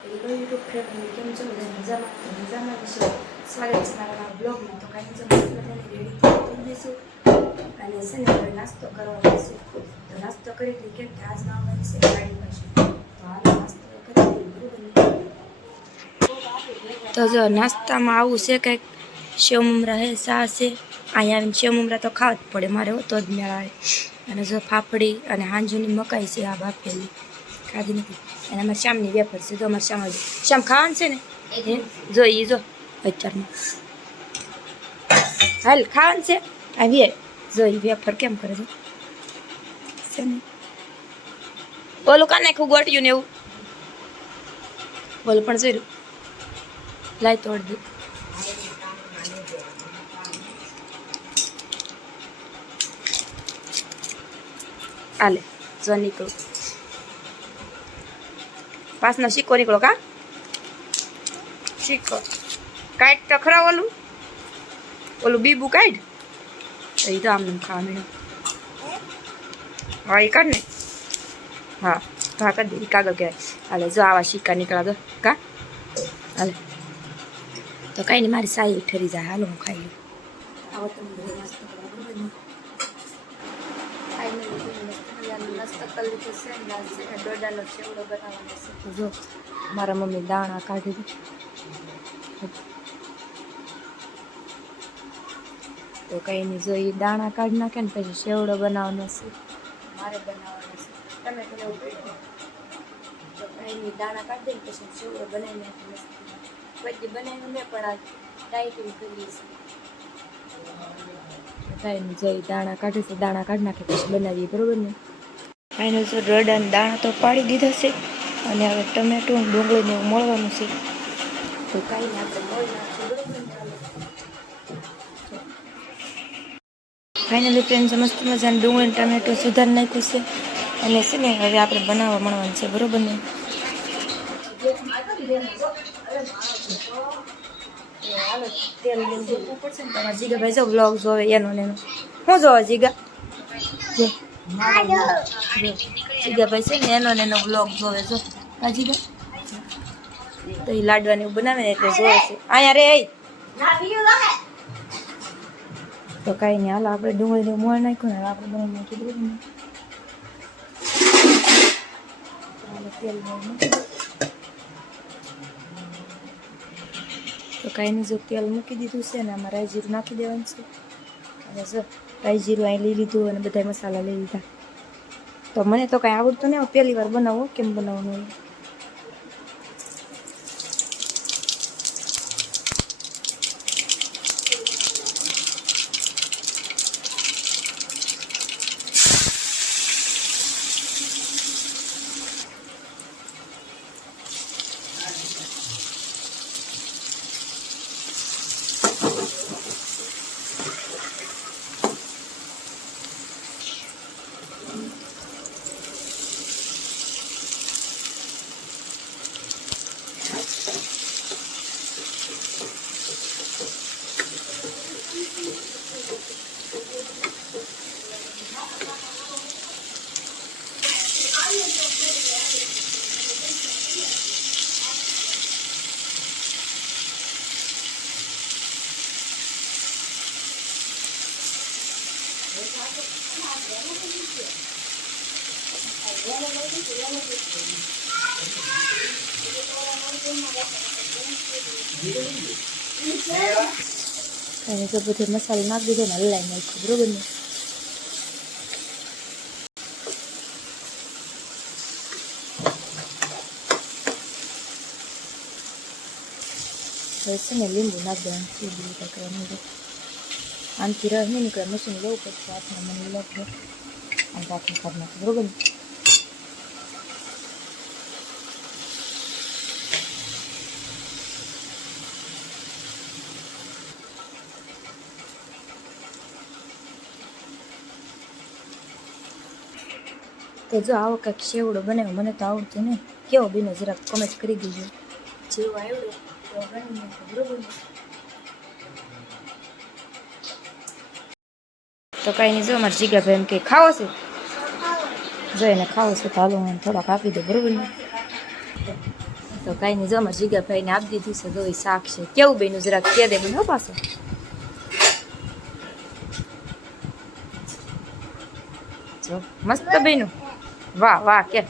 Hello YouTube friend કેમ છો બધા મજામાં વિશે સ્વાગત છે મારા બ્લોગમાં. તો કાંઈ મસ્ત બધાને રેડી થઈ જઈશું અને છે ને હવે નાસ્તો કરવાનો છે. તો નાસ્તો કરી દઈએ કેમ કે આજ આવવાની છે ગાડી પાસે. તો હાલ નાસ્તો કરી દઈએ બરોબર. તો જો નાસ્તામાં આવું છે કંઈક સેવ મમરા હે ચા છે. અહીંયા આવીને સેવ મમરા તો ખાવા જ પડે મારે તો જ મેળ આવે. અને જો ફાફડી અને હાંજુની મકાઈ છે આ બાફેલી ખાધી નથી. અને અમારે શામની વેફર છે. જો અમારે શામ ખાવાનું છે ને એ જો એ જો અત્યારમાં હાલ ખાવાનું છે આવીએ જો એ વેફર કેમ કરે છે ને ઓલું કાં નાખ્યું ગોટ્યું ને એવું ઓલું પણ જોયું લાય તોડ દઉં. હાલે જો નીકળું પાસનો સિક્કો નીકળો કા સિક્કો કાઢ તો ખરા ઓલું બીબું કાઢ એ તો આમને ખાવા મીણો હા એ કાઢ ને હા હા કરી દે કાગળ કહેવાય. હાલે જો આવા સિક્કા નીકળ્યા તો કા હાલે તો કાંઈ નહીં મારી સાઈ ઠરી જાય. હાલો હું ખાઈ લઉં. આવો તમે બધો નાસ્તો કરવા બરોબર ને નાસ્તો કરી લીધો છે ને દોડાનો ચેવડો બનાવવાનો છે. જો મારા મમ્મી દાણા કાઢી દે તો કંઈ નહીં જો એ દાણા કાઢી નાખે ને પછી સેવડો બનાવવાનો છે મારે બનાવવાનો છે. તમે તો એવું કહી તો કંઈ નહીં દાણા કાઢી દે ને પછી સેવડો બનાવી નાખી બધી બનાવીને મેં પણ આ ટાઈટિંગ કરીએ છીએ. કાંઈ નહીં જો દાણા કાઢે છે દાણા કાઢી નાખે પછી બનાવીએ બરોબર ને. કાંઈ જો રડાના દાણા તો પાડી દીધા છે અને હવે ટમેટું ડુંગળીને એવું મળવાનું છે. તો કાંઈ નહીં આપણે મળી નાખીએ બરોબર ને. ફાઇનલી ફ્રેન્ડ્સ મસ્ત મજાનું ડુંગળી ટમેટું સુધારી નાખ્યું છે અને છે ને હવે આપણે બનાવવા મળવાનું છે બરોબર ને. તેલ મૂકવું પડશે ને તમારે જીગાભાઈ જો વ્લોગ જોવે એનો ને એનો શું જોવે જીગા જો જીગાભાઈ છે ને એનો ને એનો વ્લોગ જોવે જો હા જીગા તો એ લાડવાની એવું બનાવે ને એટલે જોવે છે અહીંયા રે તો કાંઈ નહીં હાલો આપણે ડુંગળીને મોણ નાખ્યું ને આપણે બનાવી નાખી દઈએ તેલ તો કાંઈ નહીં જો તેલ મૂકી દીધું છે ને આમાં રાઈ જીરું નાખી દેવાનું છે. અને જો રાઈ જીરું અહીં લઈ લીધું અને બધા મસાલા લઈ લીધા. તો મને તો કાંઈ આવડતું નહીં પહેલી વાર બનાવવું કેમ બનાવવાનું અને જો બધો મસાલો નાખી દીધો ને હલાઈ નાખ્યો બરોબર ને. હવે છે ને લીંબુ નાખી દેવાનું એ બધું કરવાનું. આમથી રસ નહીં નીકળે મશીન લેવું પડશે હાથમાં મને લખે આમ રાખીને કાઢી નાખે બરોબર ને. તો જો આવો કંઈક સેવડો બનાવ્યો મને તો આવડતું નહીં કેવો બીનો જરાક કમેન્ટ કરી દેજો જેવો આવડ્યો તો બનાવી નાખો બરોબર. તો કાંઈ નહીં જો અમારે જીગાભાઈ એમ કે ખાવો છે જઈને ખાવો છે તો હાલો હું થોડાક આપી દો બરોબર ને. તો કાંઈ નહીં, જો અમારે જીગાભાઈને આપી દીધું છે, જો એ શાક છે. કેવું બન્યું જરાક કે દે મને પાછો. જો મસ્ત બન્યું, વાહ વાહ કે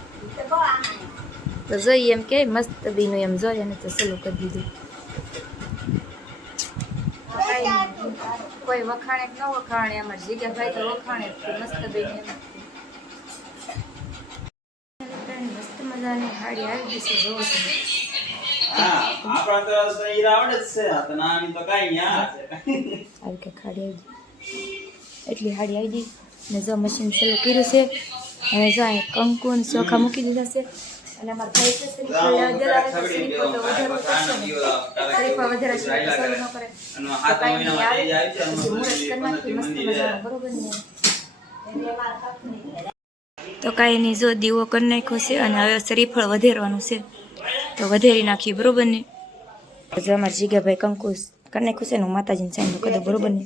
તો જોઈએ એમ કે મસ્ત બન્યું એમ જોઈએ ને તો સલું કરી દીધું. કોઈ વખાણે કે ન વખાણે, અમારે જીગાભાઈ તો વખાણે મસ્ત બન્યું એમ. મસ્ત મજાની હાડી આવી ગઈ છે, જોવો તમે. આવી કે ખાડી આવી એટલી હાડી આવી ગઈ ને જો મશીન ચાલુ કર્યું છે અને જો અહીં કંકુ ને ચોખા મૂકી દીધા છે. અને અમારા ભાઈ છે શ્રીફળ લેવા ગયેલા છે, શ્રીફળ તો વધારવું પડશે ને, શ્રીફળ વધારે ચાલુ ન કરે તો કાંઈ નહીં આવે, પછી મુહૂર્ત કરી નાખી મસ્ત મજાનો, બરોબર ને. તો કાંઈ નહીં, જો દીવો કરી નાખ્યો છે અને હવે શ્રીફળ વધેરવાનું છે તો વધેરી નાખીએ, બરોબર ને. જો અમારા જીગાભાઈ કંકુ કરી નાખ્યું છે ને, હું માતાજીને સાઈન કરી દઉં, બરોબર ને.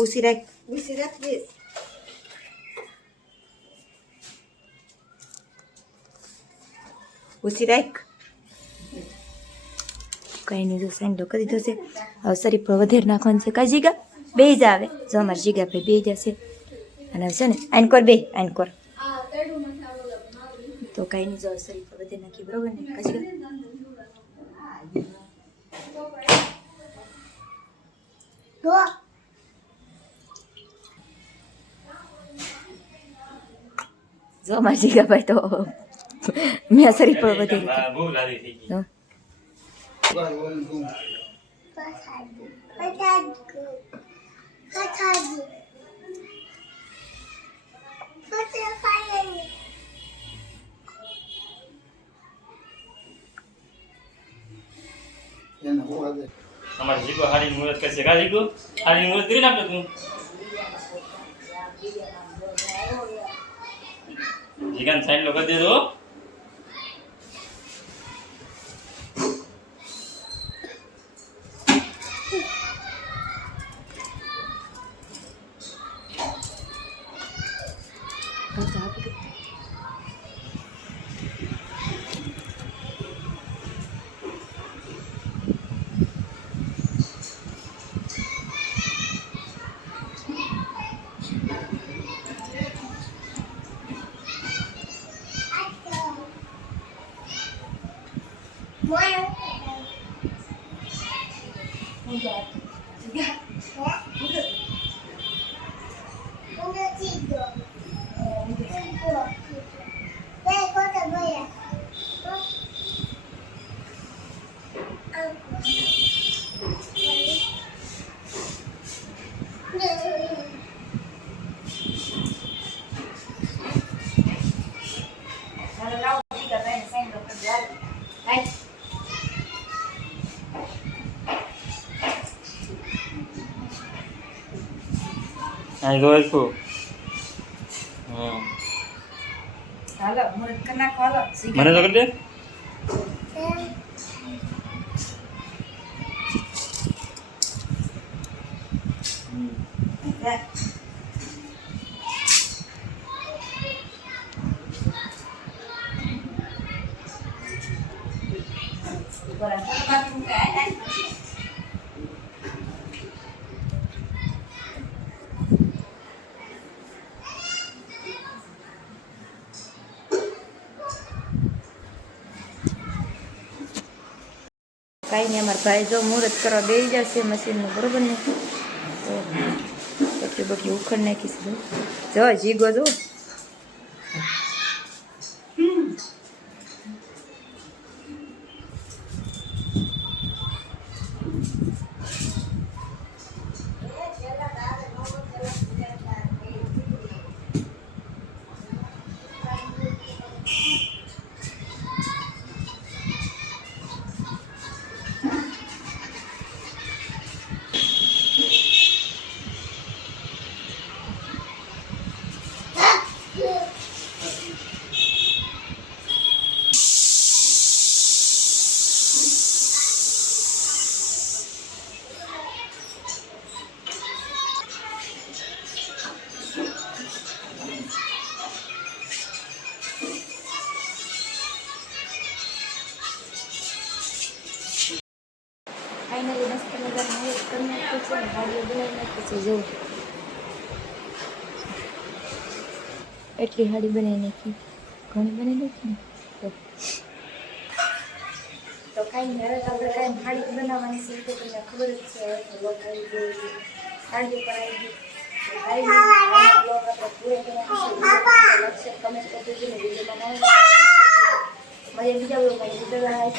ઉસી રાખ બેસ. ઉસી રાખ. કઈ નહીં, જો સાંડો કરી દીધો છે. હવે શરીફ વધેર નાખવાનું છે. કઈ જીગા બે જ આવે, જો અમારે જીગા ભાઈ બે જશે અને છે ને આનકોર બે આનકોર. તો કઈ નહીં, જો શરીફ વધેર નાખી, બરોબર ને. કઈ જીગા જો અમારે જીગાભાઈ તો મેં શરીફ વધેરી અમારે જીગો હાડી મુહૂર્ત કરશે. કા જીગો હાડી મુહૂર્ત કરી નાખજો તું. જીગાને સાઈડ લો કરી દેજો. આઈ ગયો છું. હાલો મુહૂર્ત કરી નાખો, હાલો. મને તો કરી દે. કાંઈ નહીં, અમારા ભાઈ જો મુહૂર્ત કરવા બેસી જશે મશીનનું, બરોબર ને. તો બટલી બટલી ઉખડ નાખીશું. જો જીગો જો કરી નાખી છે અને હાડીઓ બનાવી નાખી છે જો એટલી હાડી બનાવી નાખી ઘણી બનાવી નાખી ને તો કાંઈ નહીં હવે તો આપણે કાંઈ હાડી બનાવવાની છે તો તમને ખબર જ છે હવે તો લોટ આવી ગયો છે હાડી પર આવી ગઈ કાંઈ નહીં આ બ્લોગ આપણે પૂરો કરવાનો છે કમેન્ટ કરજો ને વિડીયો બનાવવાનો બીજા બ્લોગમાં